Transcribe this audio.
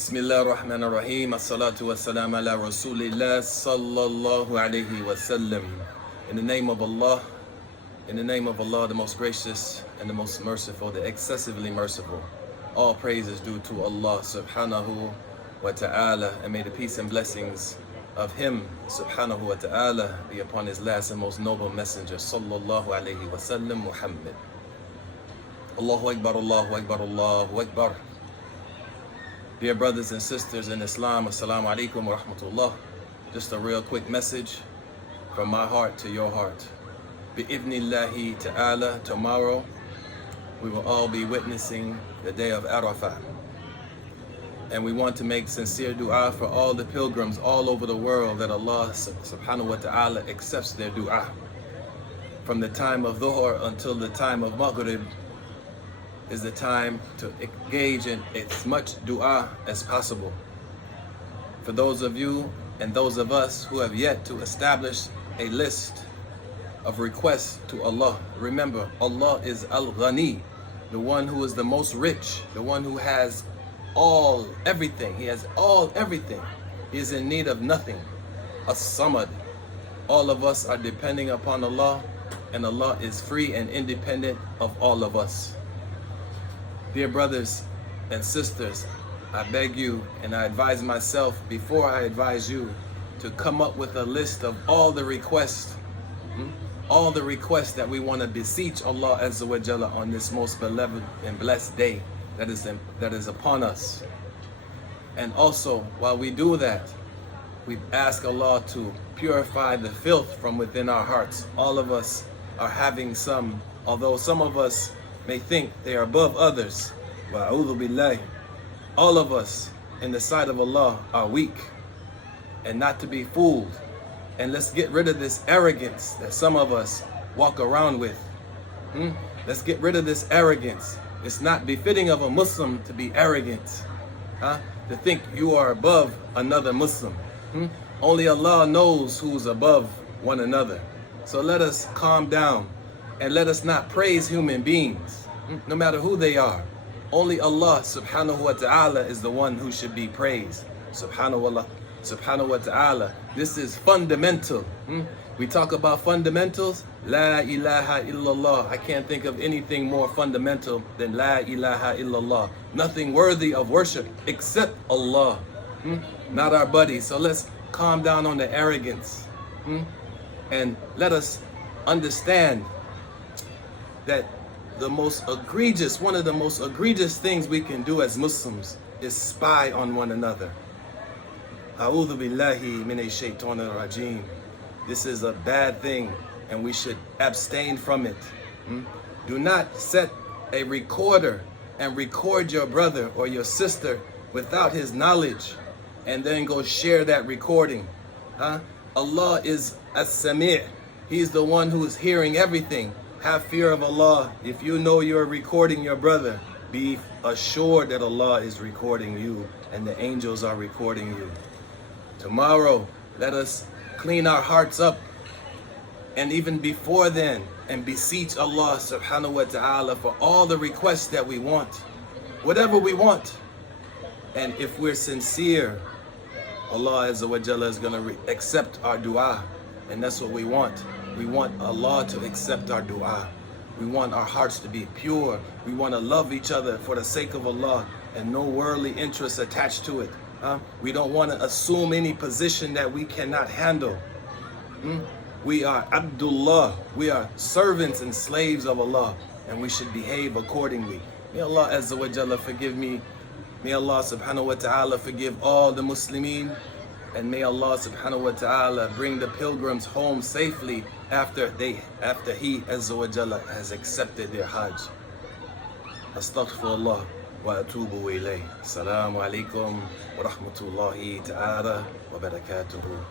Bismillah ar-Rahman ar-Rahim. As-salatu was-salam ala Rasulillah sallallahu alayhi wa sallam. In the name of Allah, the most gracious and the most merciful, the excessively merciful. All praise is due to Allah subhanahu wa ta'ala, and may the peace and blessings of Him subhanahu wa ta'ala be upon His last and most noble messenger sallallahu alayhi wa sallam, Muhammad. Allahu Akbar, Allahu Akbar, Allahu Akbar. Dear brothers and sisters in Islam, Assalamu alaikum wa rahmatullah. Just a real quick message from my heart to your heart. Bi-ibnillahi ta'ala, tomorrow we will all be witnessing the day of Arafat. And we want to make sincere dua for all the pilgrims all over the world, that Allah subhanahu wa ta'ala accepts their dua. From the time of Dhuhr until the time of Maghrib is the time to engage in as much dua as possible. For those of you and those of us who have yet to establish a list of requests to Allah, remember, Allah is Al-Ghani, the one who is the most rich, the one who has everything. He has everything. He is in need of nothing. As-Samad. All of us are depending upon Allah, and Allah is free and independent of all of us. Dear brothers and sisters, I beg you, and I advise myself before I advise you, to come up with a list of all the requests that we want to beseech Allah Azza wa Jalla on this most beloved and blessed day that is upon us. And also, while we do that, we ask Allah to purify the filth from within our hearts. All of us are having some, although some of us may think they are above others. Wa'udhu billahi. All of us in the sight of Allah are weak and not to be fooled. And let's get rid of this arrogance that some of us walk around with. Let's get rid of this arrogance. It's not befitting of a Muslim to be arrogant, to think you are above another Muslim. Only Allah knows who's above one another. So let us calm down and let us not praise human beings, no matter who they are. Only Allah subhanahu wa ta'ala is the one who should be praised. Subhanahu wa ta'ala. This is fundamental. We talk about fundamentals. La ilaha illallah. I can't think of anything more fundamental than La ilaha illallah. Nothing worthy of worship except Allah. Not our buddy. So let's calm down on the arrogance. And let us understand that one of the most egregious things we can do as Muslims is spy on one another. A'udhu billahi minash shaitanir rajim. This is a bad thing, and we should abstain from it. Do not set a recorder and record your brother or your sister without his knowledge and then go share that recording. Allah is as-Sami'. He's the one who is hearing everything. Have fear of Allah. If you know you're recording your brother, be assured that Allah is recording you and the angels are recording you. Tomorrow, let us clean our hearts up, and even before then, and beseech Allah subhanahu wa ta'ala for all the requests that we want, whatever we want. And if we're sincere, Allah Azza wa Jalla is going to accept our dua, and that's what we want. We want Allah to accept our dua. We want our hearts to be pure. We want to love each other for the sake of Allah and no worldly interests attached to it. We don't want to assume any position that we cannot handle. We are Abdullah. We are servants and slaves of Allah, and we should behave accordingly. May Allah Azza wa Jalla forgive me. May Allah subhanahu wa ta'ala forgive all the Muslimin. And may Allah subhanahu wa ta'ala bring the pilgrims home safely after He Azza wa Jalla has accepted their Hajj. Astaghfirullah wa atubu ilayh. Assalamu alaikum wa rahmatullahi ta'ala wa barakatuhu.